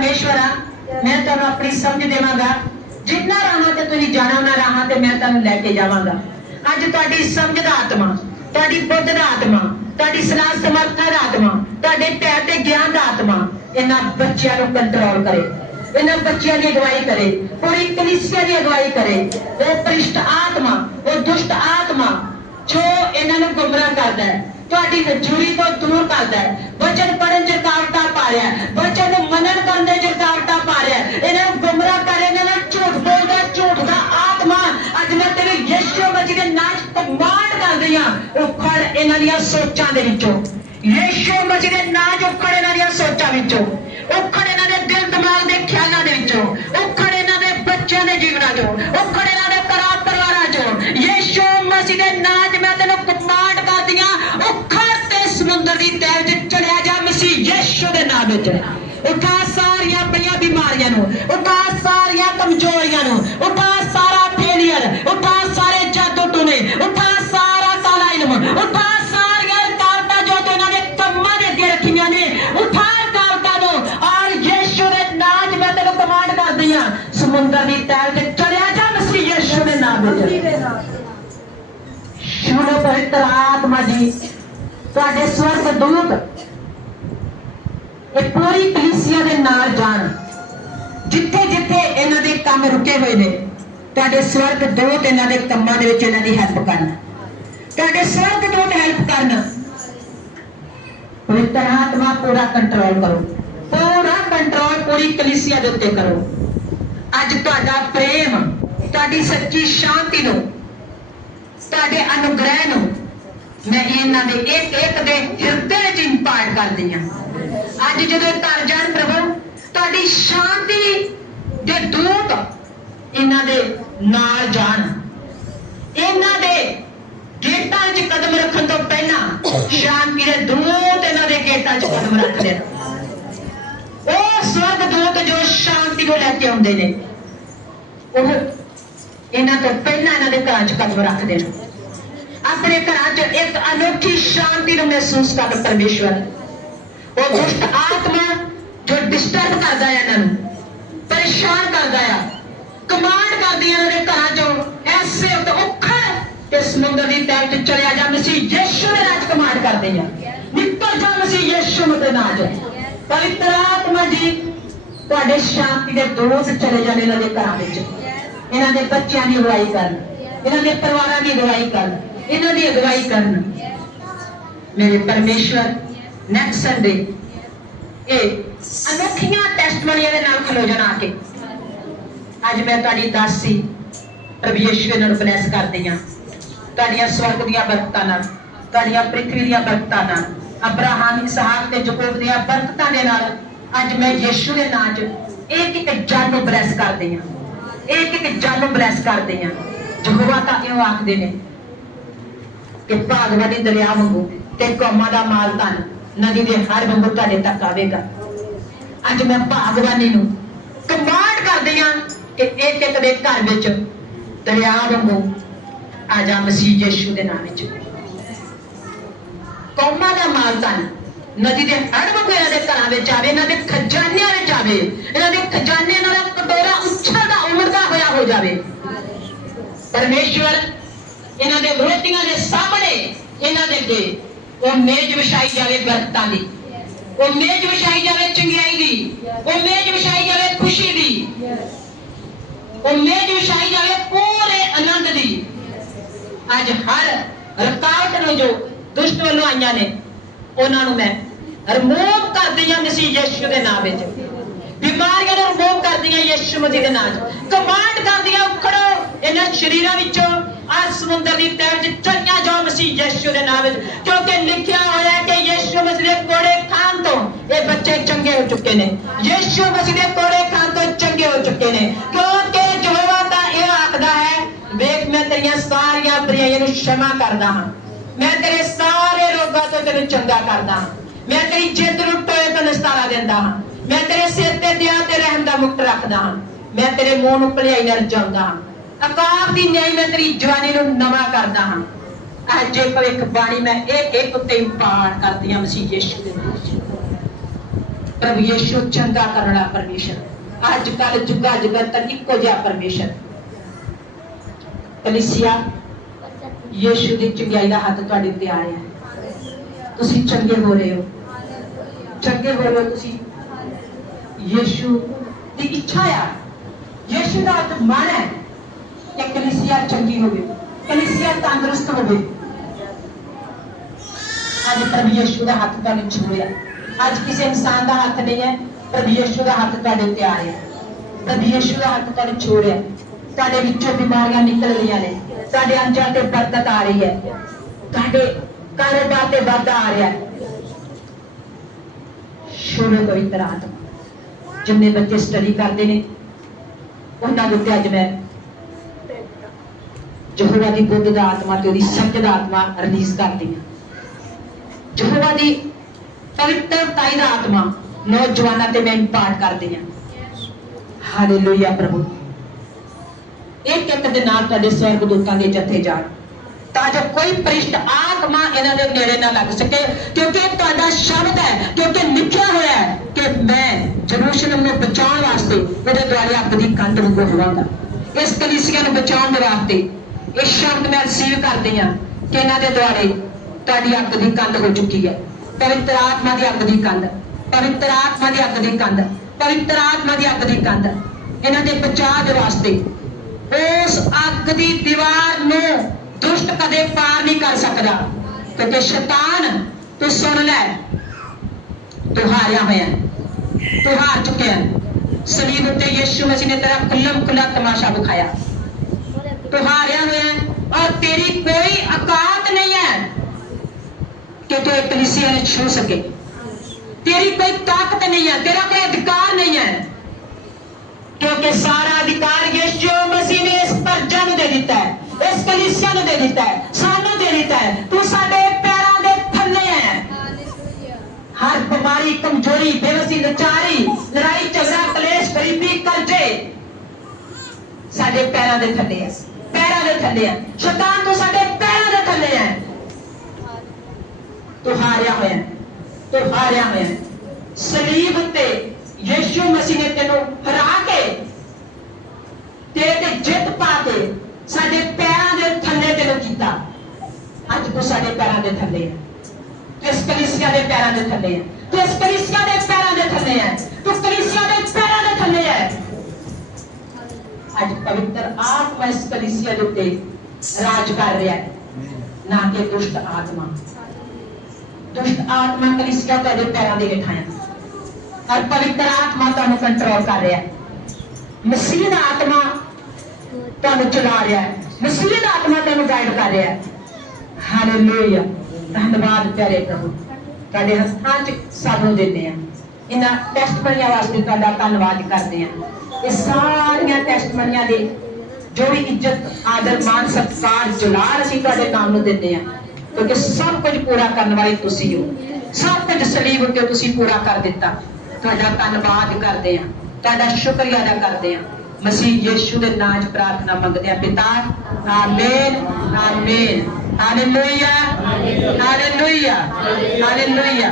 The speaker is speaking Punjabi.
ਪਰਮੇਸ਼ਵਰ ਆ ਮੈਂ ਤੁਹਾਨੂੰ ਆਪਣੀ ਸਮਝ ਦੇਵਾਂਗਾ। ਜਿੰਨਾ ਰਾਹਾਂ ਤੇ ਤੁਸੀਂ ਜਾਣਾ, ਉਹਨਾਂ ਰਾਹਾਂ ਤੇ ਮੈਂ ਤੁਹਾਨੂੰ ਲੈ ਕੇ ਜਾਵਾਂਗਾ। ਅੱਜ ਤੁਹਾਡੀ ਸਮਝ ਦਾ ਆਤਮਾ, ਤੁਹਾਡੀ ਬੁੱਧ ਦਾ ਆਤਮਾ, ਤੁਹਾਡੀ ਸਲਾਹ ਸਮਰਥਾ ਦਾ ਆਤਮਾ, ਤੁਹਾਡੇ ਪੈਰ ਤੇ ਗਿਆਨ ਦਾ ਆਤਮਾ, ਇਹਨਾਂ ਬੱਚਿਆਂ ਨੂੰ ਕੰਟਰੋਲ ਕਰੇ। ਇਹਨਾਂ ਬੱਚਿਆਂ ਦੀ ਅਗਵਾਈ ਕਰੇ, ਪੂਰੀ ਕਲੀਸਿਆ ਦੀ ਅਗਵਾਈ ਕਰੇ। ਉਹ ਪ੍ਰਿਸ਼ਟ ਆਤਮਾ, ਉਹ ਦੁਸ਼ਟ ਆਤਮਾ, ਜੋ ਇਹਨਾਂ ਨੂੰ ਗੁੰਮਰਾਹ ਕਰਦਾ ਹੈ ਤੁਹਾਡੀ ਨਜੂਰੀ ਤੋਂ ਦੂਰ ਕਰਦਾ ਹੈ। ਵਚਨ ਪੜਨ ਚ ਰੁਕਾਵਟਾਂ ਪਾ ਰਿਹਾ ਹੈ। ਵਚਨ ਨੂੰ ਮੰਨਣ ਕਰਨ ਦੇ ਚ ਰੁਕਾਵਟਾਂ ਪਾ ਰਿਹਾ ਹੈ। ਇਹਨਾਂ ਨੂੰ ਗੁੰਮਰਾਹ ਕਰ, ਇਹਨਾਂ ਨਾਲ ਝੂਠ ਬੋਲਦਾ, ਝੂਠ ਦਾ ਆਤਮਾ ਅੱਜ ਮੈਂ ਤੇਰੇ ਯਿਸੂ ਮਸੀਹ ਦੇ ਨਾਮ ਕਮਾਂਡ ਕਰਦੀ ਹਾਂ। ਉਖੜ ਇਹਨਾਂ ਦੀਆਂ ਸੋਚਾਂ ਦੇ ਵਿੱਚੋਂ। ਯਿਸੂ ਮਸੀਹ ਦੇ ਨਾਮ ਚ ਉਖੜ ਇਹਨਾਂ ਦੀਆਂ ਸੋਚਾਂ ਵਿੱਚੋਂ। ਉਖੜ ਇਹਨਾਂ ਦੇ ਦਿਲ, ਦਿਮਾਗ ਦੇ ਖਿਆਲਾਂ ਦੇ ਵਿੱਚੋਂ। ਉਖੜ ਇਹਨਾਂ ਦੇ ਬੱਚਿਆਂ ਦੇ ਜੀਵਨਾਂ ਚੋਂ। ਉਖੜ ਇਹਨਾਂ ਵਿੱਚ। ਉਠਾ ਸਾਰੀਆਂ ਪਈਆਂ ਬਿਮਾਰੀਆਂ ਨੂੰ ਉਠਾ ਸਾਰੀਆਂ ਕਮਜ਼ੋਰੀਆਂ ਨੂੰ ਉਠਾ ਸਾਰਾ ਫੇਲਿਅਰ ਉਠਾ ਸਾਰੇ ਜਾਦੂ ਟੂਨੇ ਉਠਾ ਸਾਰਾ ਕਾਲਾ ਇਲਮ ਉਠਾ ਸਾਰੀਆਂ ਰਕਾਵਟਾਂ ਜੋ ਤੂੰ ਇਹਨਾਂ ਦੇ ਕੰਮਾਂ ਦੇ ਅੱਗੇ ਰੱਖੀਆਂ ਨੇ ਉਠਾ ਰਕਾਵਟਾਂ ਨੂੰ। ਔਰ ਯਿਸੂ ਦੇ ਨਾਮ 'ਚ ਮੈਂ ਤੈਨੂੰ ਕਮਾਂਡ ਕਰਦੀ ਹਾਂ ਸਮੁੰਦਰ ਦੀ ਤਹਿ 'ਚ ਚੜਿਆ ਜਾ ਮਸੀਹ ਯਿਸੂ ਦੇ ਨਾਮ ਵਿੱਚ। ਸ਼ੁਰੂ ਪਵਿੱਤਰ ਆਤਮਾ ਜੀ ਤੁਹਾਡੇ ਸਵਰਗ ਦੂਤ ਇਹ ਪੂਰੀ ਕਲੀਸਿਆ ਦੇ ਨਾਲ ਜਾਣ। ਜਿੱਥੇ ਜਿੱਥੇ ਇਹਨਾਂ ਦੇ ਕੰਮ ਰੁਕੇ ਹੋਏ ਨੇ, ਤੁਹਾਡੇ ਸਵਰਗ ਦੂਤ ਇਹਨਾਂ ਦੇ ਕੰਮਾਂ ਦੇ ਵਿੱਚ ਇਹਨਾਂ ਦੀ ਹੈਲਪ ਕਰਨ। ਤੁਹਾਡੇ ਸਵਰਗ ਦੂਤ ਹੈਲਪ ਕਰਨ। ਪਵਿੱਤਰ ਆਤਮਾ ਪੂਰਾ ਕੰਟਰੋਲ ਕਰੋ। ਪੂਰਾ ਕੰਟਰੋਲ ਪੂਰੀ ਕਲੀਸਿਆ ਦੇ ਉੱਤੇ ਕਰੋ। ਅੱਜ ਤੁਹਾਡਾ ਪ੍ਰੇਮ, ਤੁਹਾਡੀ ਸੱਚੀ ਸ਼ਾਂਤੀ ਨੂੰ, ਤੁਹਾਡੇ ਅਨੁਗ੍ਰਹਿ ਨੂੰ ਮੈਂ ਇਹਨਾਂ ਦੇ ਇੱਕ ਇੱਕ ਦੇ ਹਿਰਦੇ ਵਿੱਚ ਇੰਪਾਰਟ ਕਰਦੀ ਹਾਂ। ਅੱਜ ਜਦੋਂ ਇਹ ਘਰ ਜਾਣ ਪ੍ਰਭੂ, ਤੁਹਾਡੀ ਸ਼ਾਂਤੀ ਦੇ ਦੂਤ ਇਹਨਾਂ ਦੇ ਨਾਲ ਜਾਣ। ਇਹਨਾਂ ਦੇ ਗੇਟਾਂ 'ਚ ਕਦਮ ਰੱਖਣ ਤੋਂ ਪਹਿਲਾਂ ਸ਼ਾਂਤੀ ਦੇ ਦੂਤ ਇਹਨਾਂ ਦੇ ਗੇਟਾਂ 'ਚ ਕਦਮ ਰੱਖ ਦੇਣ। ਉਹ ਸਵਰਗ ਦੂਤ ਜੋ ਸ਼ਾਂਤੀ ਨੂੰ ਲੈ ਕੇ ਆਉਂਦੇ ਨੇ, ਉਹ ਇਹਨਾਂ ਤੋਂ ਪਹਿਲਾਂ ਇਹਨਾਂ ਦੇ ਘਰਾਂ 'ਚ ਕਦਮ ਰੱਖ ਦੇਣ। ਆਪਣੇ ਘਰਾਂ 'ਚ ਇੱਕ ਅਨੋਖੀ ਸ਼ਾਂਤੀ ਨੂੰ ਮਹਿਸੂਸ ਕਰਨ ਪਰਮੇਸ਼ਵਰ। ਉਹ ਦੁਸ਼ਟ ਆਤਮਾ ਜੋ ਡਿਸਟਰਬ ਕਰਦਾ ਹੈ ਇਹਨਾਂ ਨੂੰ ਪਰੇਸ਼ਾਨ ਕਰਦਾ ਆ ਕਮਾਂਡ ਕਰਦੀ ਹੈ ਇਹਨਾਂ ਦੇ ਘਰਾਂ 'ਚੋਂ ਐਸੇ ਉੱਤੇ ਉਖੜ ਤੇ ਸਮੁੰਦਰ ਦੀ ਤਹਿ 'ਚ ਚਲਿਆ ਜਾ ਮਸੀਹ ਯਿਸੂ ਦੇ ਰਾਜ ਕਮਾਂਡ ਕਰਦੇ ਆ। ਨਿਕਲ ਜਾ ਮਸੀਹ ਯਿਸੂ ਦੇ ਨਾਮ 'ਚ ਪਵਿੱਤਰ ਆਤਮਾ ਜੀ ਤੁਹਾਡੇ ਸ਼ਾਂਤੀ ਦੇ ਦੋਸ ਚਲੇ ਜਾਣ ਇਹਨਾਂ ਦੇ ਘਰਾਂ ਵਿੱਚ। ਇਹਨਾਂ ਦੇ ਬੱਚਿਆਂ ਦੀ ਅਗਵਾਈ ਕਰਨ ਇਹਨਾਂ ਦੇ ਪਰਿਵਾਰਾਂ ਦੀ ਅਗਵਾਈ ਕਰਨ ਇਹਨਾਂ ਦੀ ਅਗਵਾਈ ਕਰਨ। ਮੇਰੇ ਪਰਮੇਸ਼ਵਰ ਨੈਕਸਟ ਸੰਡੇ ਇਹ ਅਨੋਖੀਆਂ ਟੈਸਟਮਨੀਆਂ ਦੇ ਨਾਲ ਖਲੋ ਜਾਣ ਆ ਕੇ। ਅੱਜ ਮੈਂ ਤੁਹਾਡੀ ਦਾਸੀ ਪ੍ਰਭੂ ਯਿਸੂ ਨੂੰ ਬਲੈਸ ਕਰਦੀ ਹਾਂ। ਤੁਹਾਡੀਆਂ ਸਵਰਗ ਦੀਆਂ ਬਰਕਤਾਂ ਨਾਲ, ਤੁਹਾਡੀਆਂ ਪ੍ਰਿਥਵੀ ਦੀਆਂ ਬਰਕਤਾਂ ਨਾਲ, ਅਬਰਾਹਮ, ਇਸਹਾਕ ਤੇ ਯਾਕੂਬ ਦੀਆਂ ਬਰਕਤਾਂ ਦੇ ਨਾਲ ਅੱਜ ਮੈਂ ਯਿਸੂ ਦੇ ਨਾਮ 'ਚ ਇੱਕ ਇੱਕ ਜਨ ਨੂੰ ਬਲੈਸ ਕਰਦੀ ਹਾਂ। ਇੱਕ ਇੱਕ ਜਨ ਨੂੰ ਬਲੈਸ ਕਰਦੇ ਹਾਂ। ਯਹੋਵਾ ਤਾਂ ਇਹੋ ਆਖਦੇ ਨੇ ਕਿ ਭਾਗਵਤੀ ਦਰਿਆ ਵਾਂਗੂ ਤੇ ਕੌਮਾਂ ਦਾ ਮਾਲ ਧਨ ਨਦੀ ਦੇ ਹਰ ਵਾਂਗੂ ਤੁਹਾਡੇ ਤੱਕ ਆਵੇਗਾ। ਅੱਜ ਮੈਂ ਭਾਗਵਾਨੀ ਨੂੰ ਕਮਾਂਡ ਕਰਦੀ ਹਾਂ ਕਿ ਇੱਕ ਇੱਕ ਦੇ ਘਰ ਵਿੱਚ ਦਰਿਆ ਵਾਂਗੂ ਆ ਜਾ ਮਸੀਹ ਯਿਸੂ ਦੇ ਨਾਮ ਵਿੱਚ। ਕੌਮਾਂ ਦਾ ਮਾਲ ਨਦੀ ਦੇ ਹੜ ਵਾਂਗੂ ਇਹਨਾਂ ਦੇ ਘਰਾਂ ਵਿੱਚ ਆਵੇ, ਇਹਨਾਂ ਦੇ ਖਜ਼ਾਨਿਆਂ ਵਿੱਚ ਆਵੇ, ਇਹਨਾਂ ਦੇ ਖਜ਼ਾਨੇ ਨਾਲ ਕਟੋਰਾ ਉੱਛਲਦਾ ਉਮੜਦਾ ਹੋਇਆ ਹੋ ਜਾਵੇ। ਪਰਮੇਸ਼ਵਰ ਇਹਨਾਂ ਦੇ ਵਿਰੋਧੀਆਂ ਦੇ ਸਾਹਮਣੇ ਇਹਨਾਂ ਦੇ ਅੱਗੇ ਉਹ ਮੇਜ਼ ਵਿਛਾਈ ਜਾਵੇ ਬਰਕਤਾਂ ਦੀ। ਉਹ ਮੇਜ਼ ਵਿਛਾਈ ਜਾਵੇ ਚੰਗਿਆਈ ਦੀ। ਉਹ ਮੇਜ਼ ਵਿਛਾਈ ਜਾਵੇ ਖੁਸ਼ੀ ਦੀ। ਉਹ ਮੇਜ਼ ਵਿਛਾਈ ਜਾਵੇ ਪੂਰੇ ਆਨੰਦ ਦੀ। ਅੱਜ ਹਰ ਰਕਾਵਟ ਨੂੰ ਜੋ ਦੁਸ਼ਟ ਵੱਲੋਂ ਆਈਆਂ ਨੇ, ਉਹਨਾਂ ਨੂੰ ਮੈਂ ਰਿਮੂਵ ਕਰਦੀ ਹਾਂ ਮਸੀਹ ਯਿਸੂ ਦੇ ਨਾਮ ਵਿੱਚ। ਬਿਮਾਰੀਆਂ ਨੂੰ ਰਿਮੂਵ ਕਰਦੀ ਹਾਂ ਯਿਸੂ ਮਸੀਹ ਦੇ ਨਾਮ 'ਚ ਕਮਾਂਡ ਕਰਦੀ ਹਾਂ ਉਖੜੋ। ਇਹਨਾਂ ਸ਼ਰੀਰਾਂ ਵਿੱਚੋਂ ਆ ਸਮੁੰਦਰ ਦੀ ਤਹਿ 'ਚ یشو نے نام کیونکہ لکھیا ہوا ہے کہ یشو مسیح کوڑے کھان تو یہ بچے چنگے ہو چکے نے۔ یشو مسیح کوڑے کھان تو چنگے ہو چکے نے۔ کیونکہ یہووا دا یہ آکھدا ہے، ویکھ میں تیریاں ساریاں بریائیاں نو یعنی شمع کردا ہاں۔ میں تیرے سارے روگا تو تینوں چنگا کردا ہاں۔ میں تیری جد نو ٹوئے تو نستارا دیندا ہاں۔ میں تیرے سیتے دیا تے رحم دا مکت رکھدا ہاں۔ میں تیرے مون نو اینر نال جاوندا ہاں۔ اقاب دی نیائی میں تیری جوانی نو نواں کردا ہاں۔ ਅੱਜ ਜੇ ਭਵਿੱਖ ਬਾਣੀ ਮੈਂ ਇੱਕ ਇੱਕ ਉੱਤੇ ਪਾੜ ਕਰਦੀ ਹਾਂ ਮਸੀਹ ਯਿਸੂ ਦੇ ਨਾਮ 'ਚ ਪ੍ਰਭੂ ਯੀਸ਼ੂ, ਚੰਗਾ ਕਰਨ ਪਰਮੇਸ਼ਰ। ਅੱਜ ਕੱਲ ਜੁਗਾ ਜੁਗਾ ਇੱਕੋ ਜਿਹਾ ਪਰਮੇਸ਼ਰ। ਕਲੀਸਿਆ, ਯੀਸ਼ੂ ਦੀ ਚੰਗਿਆਈ ਦਾ ਹੱਥ ਤੁਹਾਡੇ ਉੱਤੇ ਆ ਹੈ। ਤੁਸੀਂ ਚੰਗੇ ਹੋ ਰਹੇ ਹੋ। ਚੰਗੇ ਹੋ ਰਹੇ ਹੋ ਤੁਸੀਂ। ਯੀਸ਼ੂ ਦੀ ਇੱਛਾ ਆ। ਯੀਸ਼ੂ ਦਾ ਇੱਕ ਮਨ ਹੈ ਕਿ ਕਲੀਸਿਆ ਚੰਗੀ ਹੋਵੇ। ਕਲੀਸਿਆ ਤੰਦਰੁਸਤ ਹੋਵੇ। ਅੱਜ ਪ੍ਰਭੂ ਯੀਸ਼ੂ ਦਾ ਹੱਥ ਤੁਹਾਨੂੰ ਛੂ ਅੱਜ ਕਿਸੇ ਇਨਸਾਨ ਦਾ ਹੱਥ ਨਹੀਂ ਹੈ, ਪ੍ਰਭੂ ਯੀਸ਼ੂ ਦਾ ਹੱਥ ਤੁਹਾਡੇ ਉੱਤੇ ਆ ਪ੍ਰਭੂ ਯੀਸ਼ੂ ਦਾ ਹੱਥ ਤੁਹਾਨੂੰ ਛੂ ਤੁਹਾਡੇ ਵਿੱਚੋਂ ਬਿਮਾਰੀਆਂ ਨਿਕਲ ਰਹੀਆਂ ਨੇ। ਤੁਹਾਡੇ ਅੰਜਾਂ ਤੇ ਬਰਕਤ ਆ ਰਹੀ ਹੈ। ਤੁਹਾਡੇ ਕਾਰੋਬਾਰ ਤੇ ਵਾਧਾ ਆ ਰਿਹਾ ਹੈ। ਸ਼ੁਰੂ ਪਵਿੱਤਰ ਆਤਮਾ। ਜਿੰਨੇ ਬੱਚੇ ਸਟੱਡੀ ਕਰਦੇ ਨੇ, ਉਹਨਾਂ ਦੇ ਉੱਤੇ ਅੱਜ ਮੈਂ ਯਹੋਵਾ ਦੀ ਬੁੱਧ ਦਾ ਆਤਮਾ ਤੇ ਉਹਦੀ ਸੱਚ ਦਾ ਆਤਮਾ ਰਿਲੀਜ਼ ਕਰਦੀ ਹਾਂ। ਯਹੋਵਾ ਦੀ ਪਵਿੱਤਰਤਾਈ ਦਾ ਆਤਮਾ ਨੌਜਵਾਨਾਂ ਤੇ ਮੈਂ ਇੰਪਾਰਟ ਕਰਦੀ ਹਾਂ। ਹਾਲੇਲੂਇਆ ਪ੍ਰਭੂ। ਇੱਕ ਇੱਕ ਦੇ ਨਾਲ ਤੁਹਾਡੇ ਸਵਰਗਦੂਤਾਂ ਦੇ ਜੱਥੇ ਜਾਣ। ਤਾਂ ਜੋ ਕੋਈ ਪ੍ਰਿਸ਼ਟ ਆਤਮਾ ਇਹਨਾਂ ਦੇ ਨੇੜੇ ਨਾ ਲੱਗ ਸਕੇ, ਕਿਉਂਕਿ ਤੁਹਾਡਾ ਸ਼ਬਦ ਹੈ, ਕਿਉਂਕਿ ਲਿਖਿਆ ਹੋਇਆ ਹੈ ਕਿ ਮੈਂ ਜਰੂਸ਼ਲਮ ਨੂੰ ਬਚਾਉਣ ਵਾਸਤੇ ਉਹਦੇ ਦੁਆਲੇ ਅੱਗ ਦੀ ਕੰਧ ਨੂੰ ਹੋਵਾਂਗਾ ਇਸ ਕਲੀਸਿਆ ਨੂੰ ਬਚਾਉਣ ਦੇ ਵਾਸਤੇ ਇਹ ਸ਼ਬਦ ਮੈਂ ਰਿਸੀਵ ਕਰਦੀ ਹਾਂ ਕਿ ਇਹਨਾਂ ਦੇ ਦੁਆਲੇ ਤੁਹਾਡੀ ਅੱਗ ਦੀ ਕੰਧ ਹੋ ਚੁੱਕੀ ਹੈ ਪਵਿੱਤਰ ਆਤਮਾ ਦੀ ਅੱਗ ਦੀ ਕੰਧ, ਪਵਿੱਤਰ ਆਤਮਾ ਦੀ ਅੱਗ ਦੀ ਕੰਧ, ਪਵਿੱਤਰ ਆਤਮਾ ਦੀ ਅੱਗ ਦੀ ਕੰਧ ਇਹਨਾਂ ਦੇ ਬਚਾਅ ਦੇ ਵਾਸਤੇ ਉਸ ਅੱਗ ਦੀ ਦੀਵਾਰ ਨੂੰ ਦੁਸ਼ਟ ਕਦੇ ਪਾਰ ਨਹੀਂ ਕਰ ਸਕਦਾ ਕਿਉਂਕਿ ਸ਼ੈਤਾਨ, ਤੂੰ ਸੁਣ ਲੈ, ਤੂੰ ਹਾਰਿਆ ਹੋਇਆ ਹੈ। ਤੂੰ ਹਾਰ ਚੁੱਕਿਆ ਹੈ। ਸਲੀਬ ਉੱਤੇ ਯਿਸੂ ਮਸੀਹ ਨੇ ਤੇਰਾ ਖੁੱਲਮ ਖੁੱਲਾ ਤਮਾਸ਼ਾ ਵਿਖਾਇਆ ਤੂੰ ਹਾਰਿਆ ਹੋਇਆ ਹੈ ਔਰ ਤੇਰੀ ਕੋਈ ਔਕਾਤ ਨਹੀਂ ਹੈ ਕਿ ਤੂੰ ਇੱਕ ਕਲੀਸਿਆ ਨੂੰ ਛੂ ਸਕੇ ਤੇਰੀ ਕੋਈ ਤਾਕਤ ਨਹੀਂ ਹੈ ਤੇਰਾ ਕੋਈ ਅਧਿਕਾਰ ਨਹੀਂ ਹੈ ਕਿਉਂਕਿ ਸਾਰਾ ਅਧਿਕਾਰ ਯਿਸੂ ਮਸੀਹ ਨੇ ਇਸ ਪਰਜਾ ਨੂੰ ਦੇ ਦਿੱਤਾ ਹੈ ਇਸ ਕਲੀਸਿਆ ਨੂੰ ਦੇ ਦਿੱਤਾ ਹੈ ਸਾਨੂੰ ਦੇ ਦਿੱਤਾ ਹੈ ਤੂੰ ਸਾਡੇ ਪੈਰਾਂ ਦੇ ਥੱਲੇ ਹੈ ਹਰ ਬਿਮਾਰੀ ਕਮਜ਼ੋਰੀ ਬੇਵਸੀ ਲਾਚਾਰੀ ਲੜਾਈ ਝਗੜਾ ਕਲੇਸ਼ ਗਰੀਬੀ ਕਰਜ਼ੇ ਸਾਡੇ ਪੈਰਾਂ ਦੇ ਥੱਲੇ ਹੈ ਪੈਰਾਂ ਦੇ ਥੱਲੇ ਹੈ ਸ਼ੈਤਾਨ ਤੂੰ ਸਾਡੇ ਪੈਰਾਂ ਦੇ ਥੱਲੇ ਹੈ ਤੂੰ ਹੋਇਆ ਹੈ। ਹੋਇਆ। ਸਲੀਬ ਉੱਤੇ ਯੀਸ਼ੂ ਮਸੀਹ ਨੇ ਤੈਨੂੰ ਹਰਾ ਕੇ ਤੇਰੇ ਤੇ ਜਿੱਤ ਪਾ ਕੇ ਸਾਡੇ ਪੈਰਾਂ ਦੇ ਥੱਲੇ ਤੈਨੂੰ ਕੀਤਾ। ਅੱਜ ਤੂੰ ਸਾਡੇ ਪੈਰਾਂ ਦੇ ਥੱਲੇ ਹੈ। ਇਸ ਕਲੀਸਿਆ ਦੇ ਪੈਰਾਂ ਦੇ ਥੱਲੇ ਹੈ। ਤੂੰ ਇਸ ਕਲੀਸਿਆ ਦੇ ਪੈਰਾਂ ਦੇ ਥੱਲੇ ਹੈ। ਤੂੰ ਕਲੀਸਿਆ ਦੇ ਪੈਰਾਂ ਦੇ ਥੱਲੇ ਹੈ। ਅੱਜ ਪਵਿੱਤਰ ਆਤਮਾ ਇਸ ਕਲੀਸਿਆ ਦੇ ਉੱਤੇ ਰਾਜ ਕਰ ਰਿਹਾ ਹੈ। ਨਾ ਕਿ ਦੁਸ਼ਟ ਆਤਮਾ। ਦੁਸ਼ਟ ਆਤਮਾ ਕਲੀਸਿਆ ਤੁਹਾਡੇ ਪੈਰਾਂ ਦੇ ਹੇਠਾਂ ਹੈ। ਔਰ ਪਵਿੱਤਰ ਆਤਮਾ ਤੁਹਾਨੂੰ ਕੰਟਰੋਲ ਕਰ ਰਿਹਾ ਹੈ। ਮਸੀਹ ਦਾ ਆਤਮਾ ਤੁਹਾਨੂੰ ਚਲਾ ਰਿਹਾ ਹੈ। ਮਸੀਹ ਦਾ ਆਤਮਾ ਤੁਹਾਨੂੰ ਗਾਈਡ ਕਰ ਰਿਹਾ ਹੈ। ਹਾਲੇਲੂਇਆ ਧੰਨਵਾਦ ਪਿਆਰੇ ਪ੍ਰਭੂ। ਤੁਹਾਡੇ ਹਸਥਾਂ 'ਚ ਸਭ ਦਿੰਦੇ ਆ ਇਹਨਾਂ ਟੈਸਟਮਨੀਆਂ ਵਾਸਤੇ ਤੁਹਾਡਾ ਧੰਨਵਾਦ ਕਰਦੇ ਆ ਇਹ ਸਾਰੀਆਂ ਟੈਸਟਮਨੀਆਂ ਦੇ ਜੋ ਵੀ ਇੱਜ਼ਤ, ਆਦਰ ਮਾਨ ਸਤਿਕਾਰ, ਜਲਾਲ ਅਸੀਂ ਤੁਹਾਡੇ ਨਾਮ ਨੂੰ ਦਿੰਦੇ ਆ ਕਿਉਂਕਿ ਸਭ ਕੁਝ ਪੂਰਾ ਕਰਨ ਵਾਲੇ ਤੁਸੀਂ ਹੋ। ਸਭ ਕੁਝ ਸਲੀਬ ਉੱਤੇ ਤੁਸੀਂ ਪੂਰਾ ਕਰ ਦਿੱਤਾ। ਤੁਹਾਡਾ ਧੰਨਵਾਦ ਕਰਦੇ ਆ ਤੁਹਾਡਾ ਸ਼ੁਕਰੀਆ ਅਦਾ ਕਰਦੇ ਆ ਮਸੀਹ ਯੀਸ਼ੂ ਦੇ ਨਾਮ 'ਚ ਪ੍ਰਾਰਥਨਾ ਮੰਗਦੇ ਆ ਪਿਤਾ ਆਮੀਨ ਆਮੀਨ। Hallelujah hallelujah hallelujah